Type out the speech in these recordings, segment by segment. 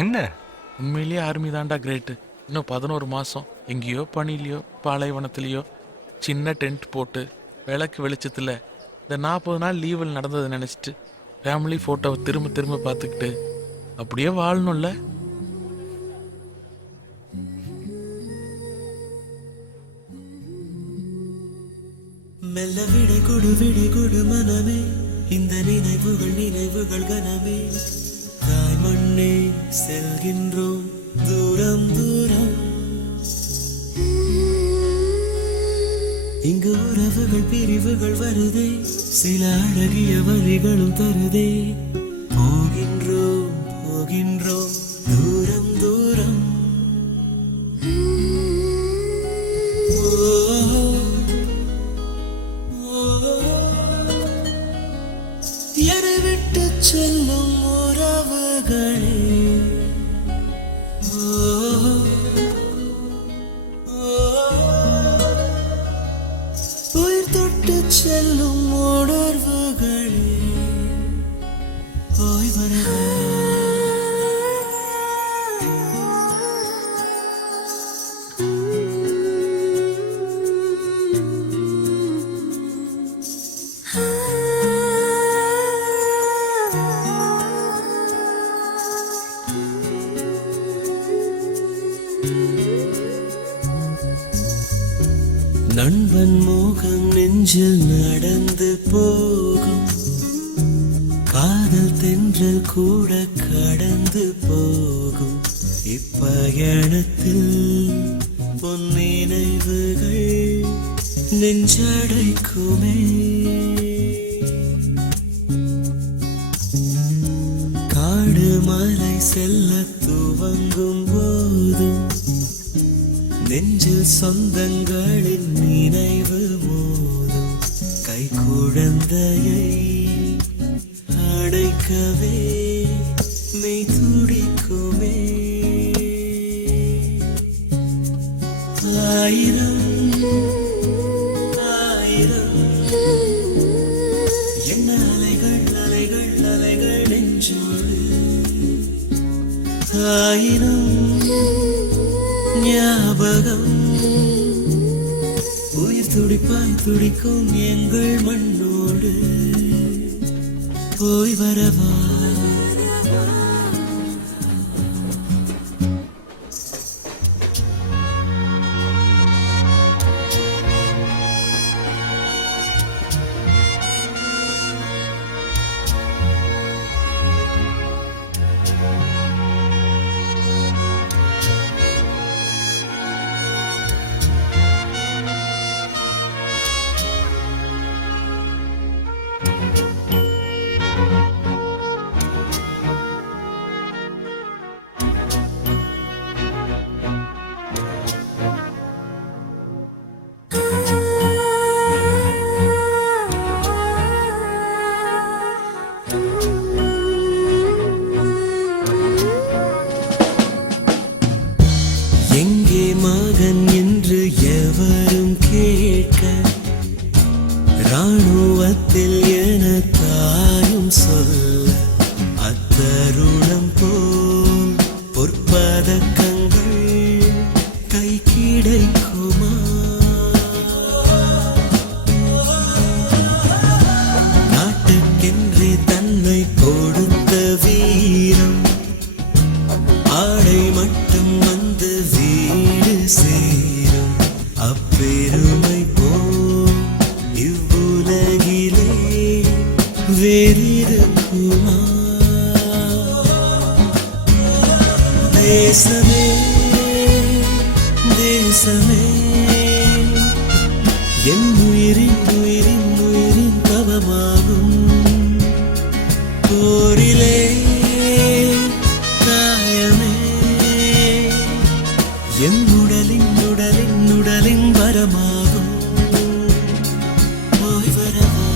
என்ன? உண்மையிலேயே ஆர்மி தான்டா கிரேட்டு. இன்னும் 11 மாதம் எங்கேயோ பனிலையோ பாலைவனத்துலேயோ சின்ன டென்ட் போட்டு விளக்கு வெளிச்சத்தில் இந்த 40 நாள் லீவில் நடந்ததை நினச்சிட்டு ஃபேமிலி ஃபோட்டோவை திரும்ப திரும்ப பார்த்துக்கிட்டு அப்படியே வாழணும்ல. மெல்ல விடை கொடு மனமே, இந்த நினைவுகள் கனமே. தாய் மண்ணே செல்கின்றோம் தூரம் தூரம். இங்கு உறவுகள் பிரிவுகள் வருதே, சில அழகிய வரிகளும் தருதே. போகின்றோம் தூரம் தூரம். என்னை விட்டு செல்லும் உறவுகளே, உயிர் தொட்டு செல்லும் உணர்வுகளே, போய் வரவா. நண்பன் மோகம் நெஞ்சில் நடந்து போகும், காதல் தென்றல் கூட கடந்து போகும். இப்பயணத்தில் பொன் நினைவுகள் நெஞ்சடைக்குமே. காடு மலை செல்ல துவங்கும் போதும் நெஞ்சில் சொந்தங்களின் நினைவு மோதும். கை குழந்தையை அடைக்கவே மெய் துடிக்குமே. ஆயிரம் ஆயிரம் என்ன அலைகள் நெஞ்சோடு. ஆயிரம் ஞாபகம் உயிர் துடிப்பாய் துடிக்கும் எங்கள் மண்ணோடு. போய் வரவா. எங்கே மகன் என்று எவரும் கேட்க, இராணுவத்தில் என தாயும் சொல்ல, அத்தருணம் போல் பொற்பதக்கங்கள் கை கிடைக்குமா? நாட்டுக்கென்றே தன்னை கொடுத்த வீரம் ஆடை மட்டும் வந்து வீடு சேரும். அப்பெருமை போல் இவ்வுலகிலே வேறிருக்குமா? தேசமே தேசமே என் உயிரின் தவமாகும். போரிலே என் உடலின் வரமாகும். போய் வரவா.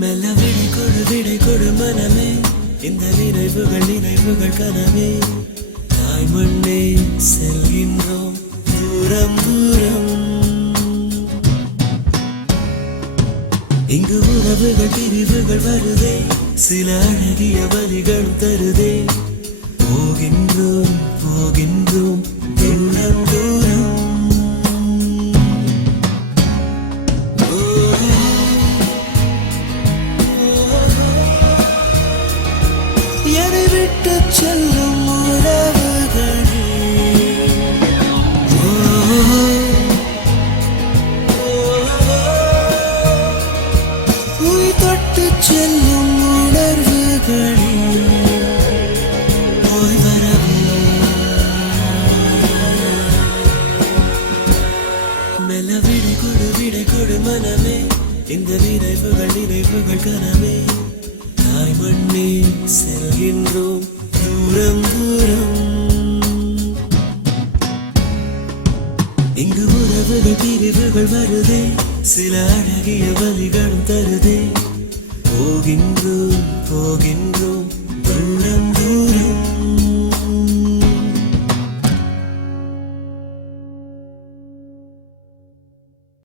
மெல்ல விடை கொடு மனமே, இந்த நினைவுகள் கனவே. தாய் மண்ணே செல்கின்றோம் தூரம் தூரம். இங்கு உறவுகள் பிரிவுகள் வருதே, சில அழகிய வழிகளும் தருதே. போகின்றோம் போகின்றோம் தூரம் தூரம். என்னை விட்டு செல்லும் உறவுகளே, உயிர் தொட்டு செல்லும் உணர்வுகளே, போய் வரவா. மெல்ல விடை கொடு மனமே, இந்த நினைவுகள் கனவே. தாய் மண்ணே செல்கின்றோம் தூரம் தூரம். இங்கு உறவுகள் பிரிவுகள் வருதே, சில அழகிய வழிகளும் தருதே. போகின்றோம் போகின்றோம்